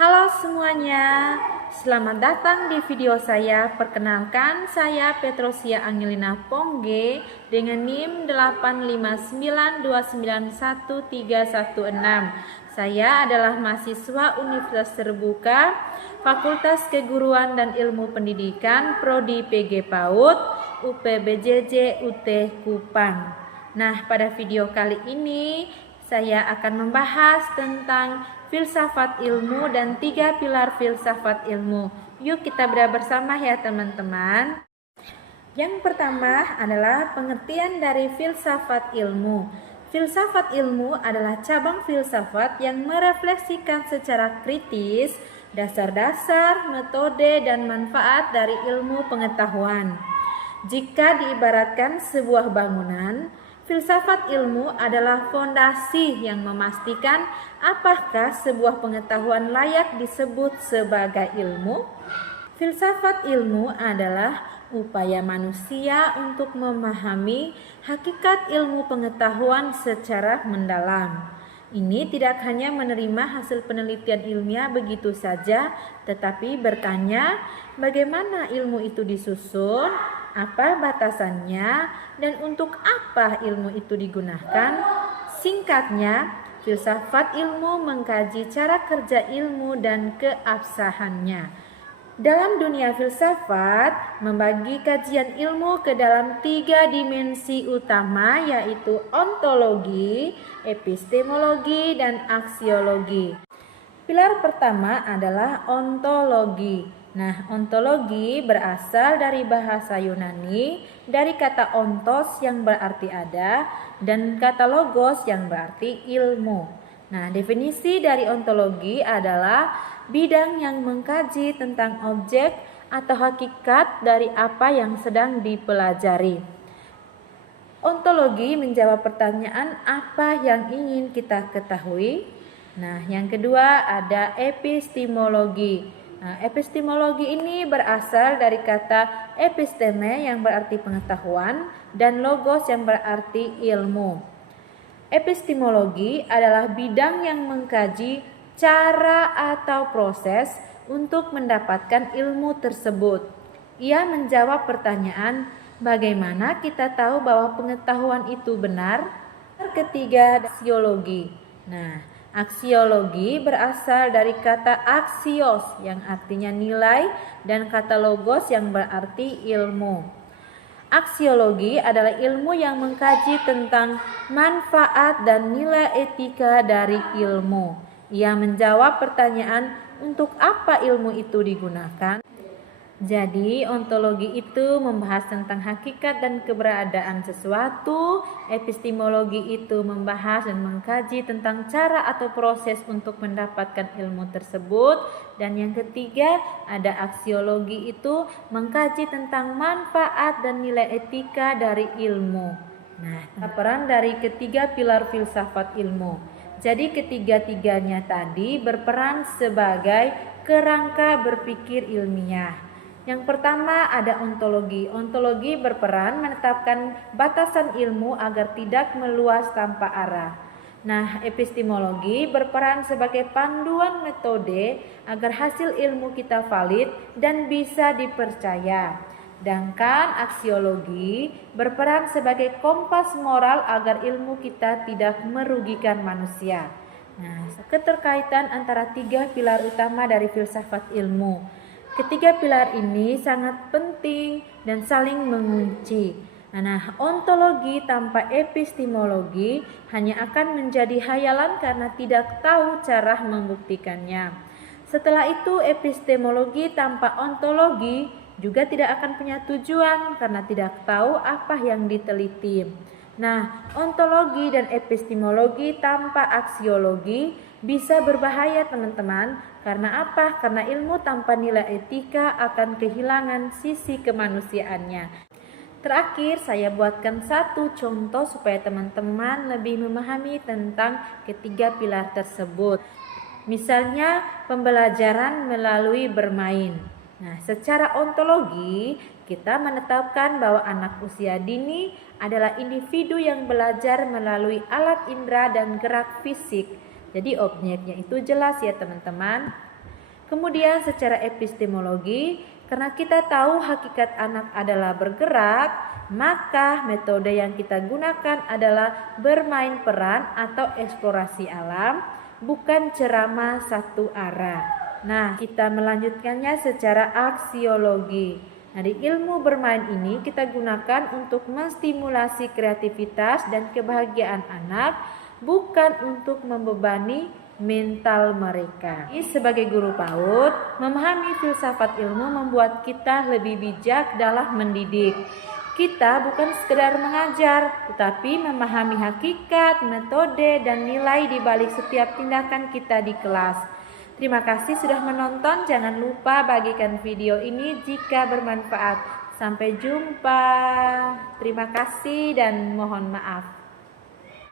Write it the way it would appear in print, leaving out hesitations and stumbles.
Halo semuanya, selamat datang di video saya. Perkenalkan, saya Petrosia Angelina Pongge dengan NIM 859291316. Saya adalah mahasiswa Universitas Terbuka, Fakultas Keguruan dan Ilmu Pendidikan, Prodi PG PAUD, UPBJJ UT Kupang. Nah, pada video kali ini saya akan membahas tentang filsafat ilmu dan 3 pilar filsafat ilmu. Yuk kita belajar bersama ya teman-teman. Yang pertama adalah pengertian dari filsafat ilmu. Filsafat ilmu adalah cabang filsafat yang merefleksikan secara kritis dasar-dasar, metode, dan manfaat dari ilmu pengetahuan. Jika diibaratkan sebuah bangunan, filsafat ilmu adalah fondasi yang memastikan apakah sebuah pengetahuan layak disebut sebagai ilmu. Filsafat ilmu adalah upaya manusia untuk memahami hakikat ilmu pengetahuan secara mendalam. Ini tidak hanya menerima hasil penelitian ilmiah begitu saja, tetapi bertanya bagaimana ilmu itu disusun, apa batasannya, dan untuk apa ilmu itu digunakan. Singkatnya, filsafat ilmu mengkaji cara kerja ilmu dan keabsahannya. Dalam dunia filsafat, membagi kajian ilmu ke dalam 3 dimensi utama, yaitu ontologi, epistemologi, dan aksiologi. Pilar pertama adalah ontologi. Nah, ontologi berasal dari bahasa Yunani, dari kata ontos yang berarti ada, dan kata logos yang berarti ilmu. Nah, definisi dari ontologi adalah bidang yang mengkaji tentang objek atau hakikat dari apa yang sedang dipelajari. Ontologi menjawab pertanyaan apa yang ingin kita ketahui. Nah, yang kedua ada epistemologi. Nah, epistemologi ini berasal dari kata episteme yang berarti pengetahuan dan logos yang berarti ilmu. Epistemologi adalah bidang yang mengkaji cara atau proses untuk mendapatkan ilmu tersebut. Ia menjawab pertanyaan, bagaimana kita tahu bahwa pengetahuan itu benar? Ketiga, aksiologi. Nah, aksiologi berasal dari kata aksios yang artinya nilai dan kata logos yang berarti ilmu. Aksiologi adalah ilmu yang mengkaji tentang manfaat dan nilai etika dari ilmu. Ia menjawab pertanyaan untuk apa ilmu itu digunakan. Jadi ontologi itu membahas tentang hakikat dan keberadaan sesuatu. Epistemologi itu membahas dan mengkaji tentang cara atau proses untuk mendapatkan ilmu tersebut. Dan yang ketiga ada aksiologi itu mengkaji tentang manfaat dan nilai etika dari ilmu. Nah, peran dari ketiga pilar filsafat ilmu. Jadi ketiga-tiganya tadi berperan sebagai kerangka berpikir ilmiah. Yang pertama ada ontologi. Ontologi berperan menetapkan batasan ilmu agar tidak meluas tanpa arah. Nah, epistemologi berperan sebagai panduan metode agar hasil ilmu kita valid dan bisa dipercaya. Sedangkan aksiologi berperan sebagai kompas moral agar ilmu kita tidak merugikan manusia. Nah, keterkaitan antara 3 pilar utama dari filsafat ilmu. Ketiga pilar ini sangat penting dan saling mengunci. Nah, ontologi tanpa epistemologi hanya akan menjadi hayalan karena tidak tahu cara membuktikannya. Setelah itu, epistemologi tanpa ontologi juga tidak akan punya tujuan karena tidak tahu apa yang diteliti. Nah, ontologi dan epistemologi tanpa aksiologi bisa berbahaya teman-teman. Karena apa? Karena ilmu tanpa nilai etika akan kehilangan sisi kemanusiaannya. Terakhir, saya buatkan satu contoh supaya teman-teman lebih memahami tentang ketiga pilar tersebut. Misalnya, pembelajaran melalui bermain. Nah, secara ontologi, kita menetapkan bahwa anak usia dini adalah individu yang belajar melalui alat indera dan gerak fisik. Jadi objeknya itu jelas ya teman-teman. Kemudian secara epistemologi, karena kita tahu hakikat anak adalah bergerak, maka metode yang kita gunakan adalah bermain peran atau eksplorasi alam, bukan ceramah satu arah. Nah, kita melanjutkannya secara aksiologi. Nah, di ilmu bermain ini kita gunakan untuk menstimulasi kreativitas dan kebahagiaan anak, bukan untuk membebani mental mereka. Sebagai guru PAUD, memahami filsafat ilmu membuat kita lebih bijak dalam mendidik. Kita bukan sekedar mengajar, tetapi memahami hakikat, metode, dan nilai di balik setiap tindakan kita di kelas. Terima kasih sudah menonton. Jangan lupa bagikan video ini jika bermanfaat. Sampai jumpa. Terima kasih dan mohon maaf.